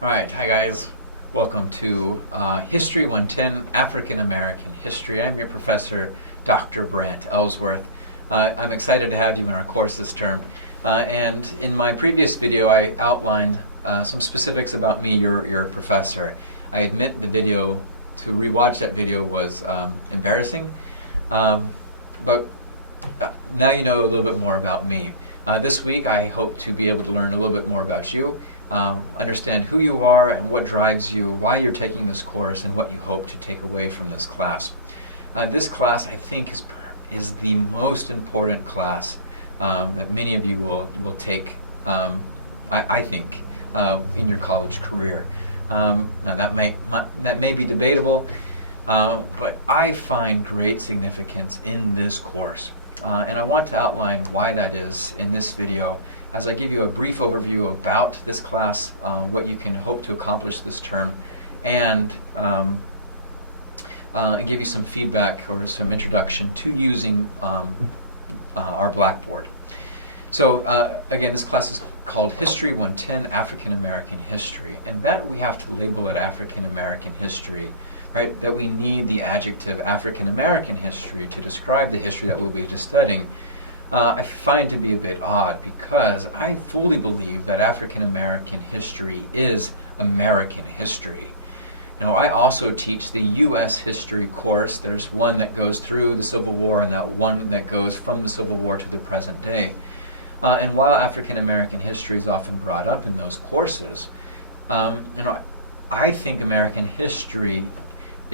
Alright, hi guys. Welcome to History 110, African American History. I'm your professor, Dr. Brant Ellsworth. I'm excited to have you in our course this term. And in my previous video, I outlined some specifics about me, your professor. I admit the video, to rewatch that video was embarrassing, but now you know a little bit more about me. This week, I hope to be able to learn a little bit more about you. Understand who you are and what drives you, why you're taking this course, and what you hope to take away from this class. This class, I think, is the most important class that many of you will take, I think, in your college career. Now that may be debatable, but I find great significance in this course. And I want to outline why that is in this video, as I give you a brief overview about this class, what you can hope to accomplish this term, and give you some feedback or some introduction to using our Blackboard. So again, this class is called History 110, African American History, and that we have to label it African American History, right? That we need the adjective African American History to describe the history that we'll be studying. I find it to be a bit odd because I fully believe that African American history is American history. Now, I also teach the U.S. history course. There's one that goes through the Civil War and that one that goes from the Civil War to the present day. And while African American history is often brought up in those courses, I think American history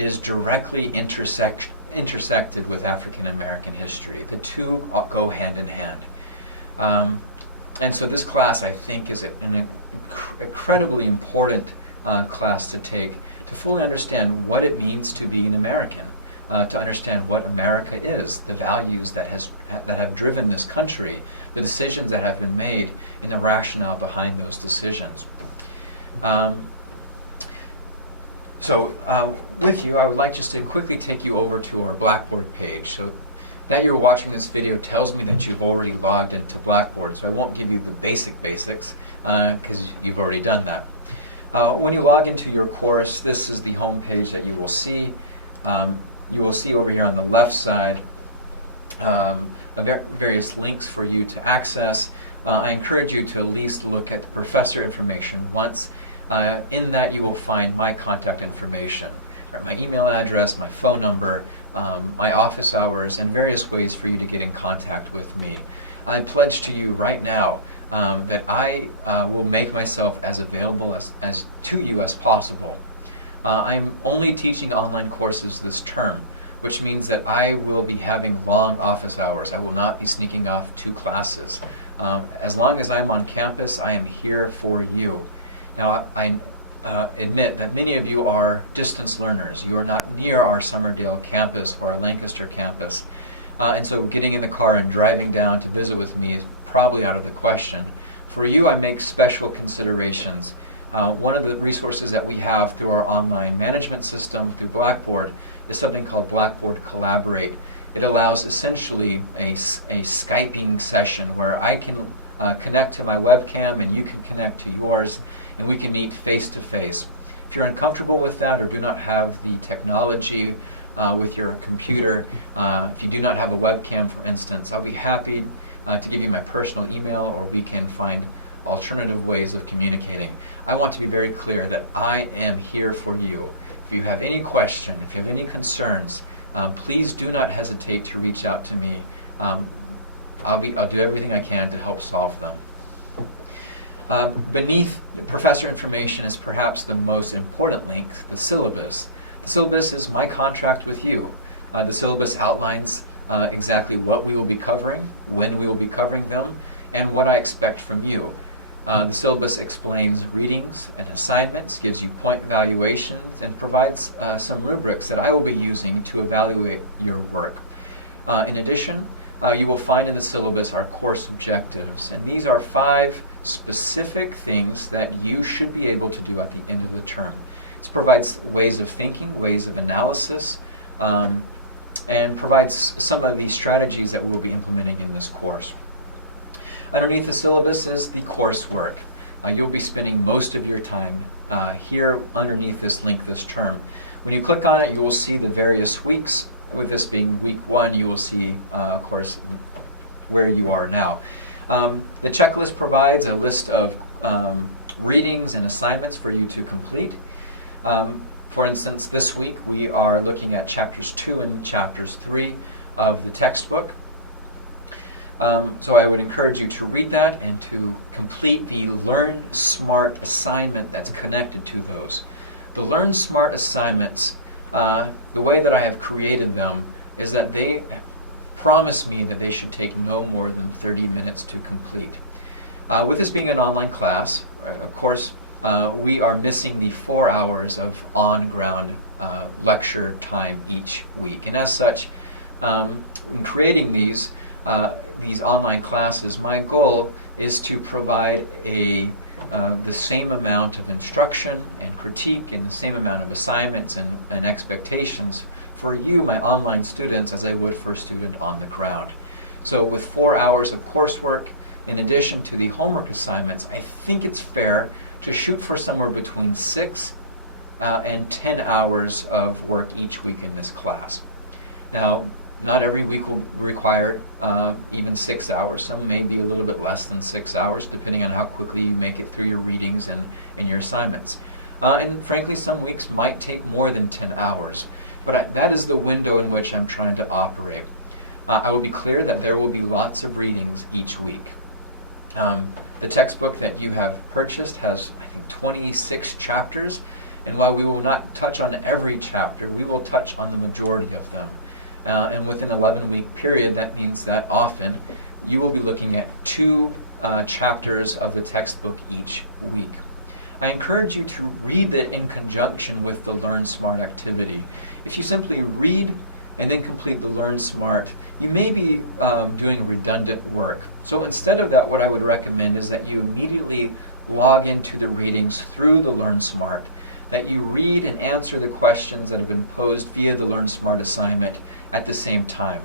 is directly intersected with African American history. The two go hand in hand. And so this class, I think, is an incredibly important class to take to fully understand what it means to be an American, to understand what America is, the values that have driven this country, the decisions that have been made, and the rationale behind those decisions. With you, I would like just to quickly take you over to our Blackboard page. So that you're watching this video tells me that you've already logged into Blackboard, so I won't give you the basics, because you've already done that. When you log into your course, this is the home page that you will see. You will see over here on the left side various links for you to access. I encourage you to at least look at the professor information once. In that you will find my contact information, my email address, my phone number, my office hours, and various ways for you to get in contact with me. I pledge to you right now that I will make myself as available as to you as possible. I'm only teaching online courses this term, which means that I will be having long office hours. I will not be sneaking off to classes. As long as I'm on campus, I am here for you. Now, I admit that many of you are distance learners. You are not near our Summerdale campus or our Lancaster campus. And so getting in the car and driving down to visit with me is probably out of the question. For you, I make special considerations. One of the resources that we have through our online management system, through Blackboard, is something called Blackboard Collaborate. It allows essentially a Skyping session where I can connect to my webcam and you can connect to yours, and we can meet face-to-face. If you're uncomfortable with that or do not have the technology with your computer, if you do not have a webcam, for instance, I'll be happy to give you my personal email, or we can find alternative ways of communicating. I want to be very clear that I am here for you. If you have any question, if you have any concerns, please do not hesitate to reach out to me. I'll do everything I can to help solve them. Beneath the professor information is perhaps the most important link, the syllabus. The syllabus is my contract with you. The syllabus outlines exactly what we will be covering, when we will be covering them, and what I expect from you. The syllabus explains readings and assignments, gives you point evaluations, and provides some rubrics that I will be using to evaluate your work. In addition, you will find in the syllabus our course objectives, and these are 5 specific things that you should be able to do at the end of the term. This provides ways of thinking, ways of analysis, and provides some of the strategies that we'll be implementing in this course. Underneath the syllabus is the coursework. you'll be spending most of your time here underneath this link this term. When you click on it, you will see the various weeks. With this being week 1, you will see, of course, where you are now. The checklist provides a list of readings and assignments for you to complete. For instance, this week we are looking at chapters 2 and chapters 3 of the textbook. So I would encourage you to read that and to complete the Learn Smart assignment that's connected to those. The Learn Smart assignments, the way that I have created them is that they promise me that they should take no more than 30 minutes to complete. With this being an online class, of course, we are missing the 4 hours of on-ground lecture time each week. And as such, in creating these online classes, my goal is to provide the same amount of instruction and critique and the same amount of assignments and expectations for you, my online students, as I would for a student on the ground. So with 4 hours of coursework, in addition to the homework assignments, I think it's fair to shoot for somewhere between 6 and 10 hours of work each week in this class. Now, not every week will require even 6 hours. Some may be a little bit less than 6 hours, depending on how quickly you make it through your readings and your assignments. And frankly, some weeks might take more than 10 hours. But that is the window in which I'm trying to operate. I will be clear that there will be lots of readings each week. The textbook that you have purchased has, I think, 26 chapters, and while we will not touch on every chapter, we will touch on the majority of them. And with an 11-week period, that means that often you will be looking at 2 chapters of the textbook each week. I encourage you to read it in conjunction with the Learn Smart activity. If you simply read and then complete the Learn Smart, you may be doing redundant work. So instead of that, what I would recommend is that you immediately log into the readings through the Learn Smart, that you read and answer the questions that have been posed via the Learn Smart assignment at the same time.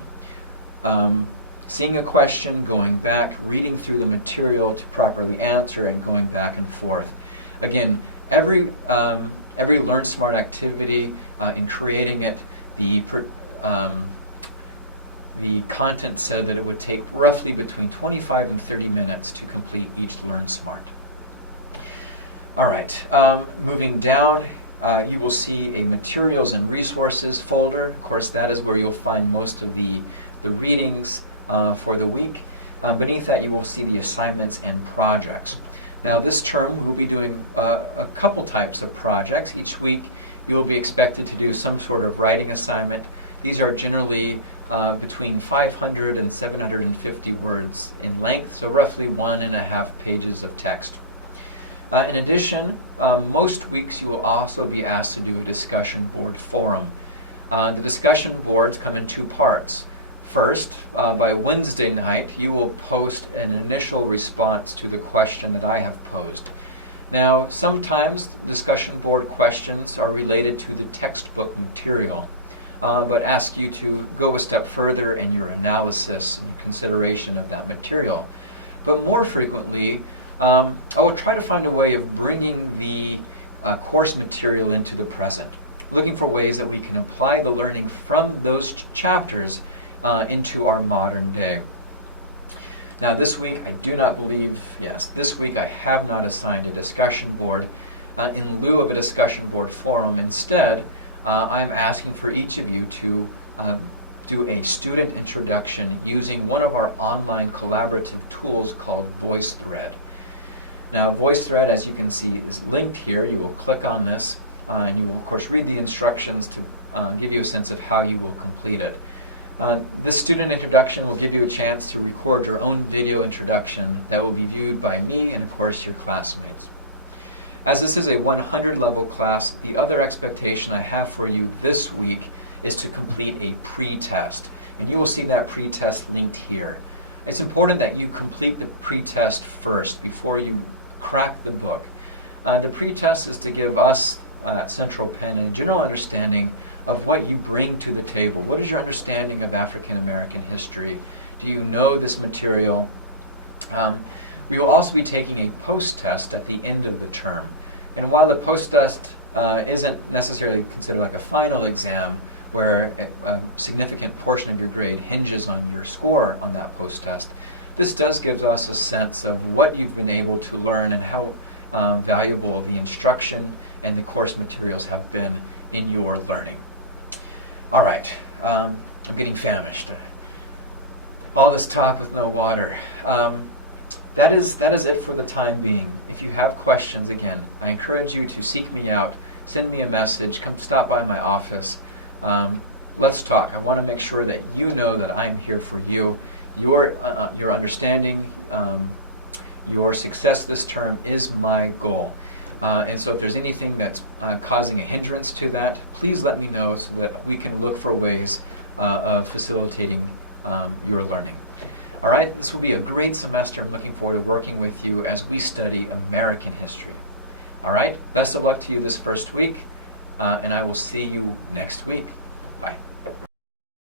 Seeing a question, going back, reading through the material to properly answer, and going back and forth. Again, every Learn Smart activity, in creating it, the content said that it would take roughly between 25 and 30 minutes to complete each Learn Smart. All right, moving down, you will see a Materials and Resources folder. Of course, that is where you'll find most of the readings for the week. Beneath that, you will see the assignments and projects. Now, this term, we will be doing a couple types of projects. Each week, you will be expected to do some sort of writing assignment. These are generally between 500 and 750 words in length, so roughly 1.5 pages of text. In addition, most weeks you will also be asked to do a discussion board forum. The discussion boards come in 2 parts. First, by Wednesday night, you will post an initial response to the question that I have posed. Now, sometimes discussion board questions are related to the textbook material, but ask you to go a step further in your analysis and consideration of that material. But more frequently, I will try to find a way of bringing the course material into the present, looking for ways that we can apply the learning from those chapters into our modern day. Now, this week, I do not believe, this week I have not assigned a discussion board in lieu of a discussion board forum. Instead, I'm asking for each of you to do a student introduction using one of our online collaborative tools called VoiceThread. Now, VoiceThread, as you can see, is linked here. You will click on this, and you will, of course, read the instructions to give you a sense of how you will complete it. This student introduction will give you a chance to record your own video introduction that will be viewed by me and, of course, your classmates. As this is a 100-level class, the other expectation I have for you this week is to complete a pre-test, and you will see that pre-test linked here. It's important that you complete the pre-test first before you crack the book. The pre-test is to give us at Central Penn a general understanding of what you bring to the table. What is your understanding of African American history? Do you know this material? We will also be taking a post-test at the end of the term. And while the post-test isn't necessarily considered like a final exam, where a significant portion of your grade hinges on your score on that post-test, this does give us a sense of what you've been able to learn and how valuable the instruction and the course materials have been in your learning. All right, I'm getting famished. All this talk with no water. That is it for the time being. If you have questions, again, I encourage you to seek me out, send me a message, come stop by my office. Let's talk. I want to make sure that you know that I am here for you. Your understanding, your success this term is my goal. And so if there's anything that's causing a hindrance to that, please let me know so that we can look for ways of facilitating your learning. All right, this will be a great semester. I'm looking forward to working with you as we study American history. All right, best of luck to you this first week, and I will see you next week. Bye.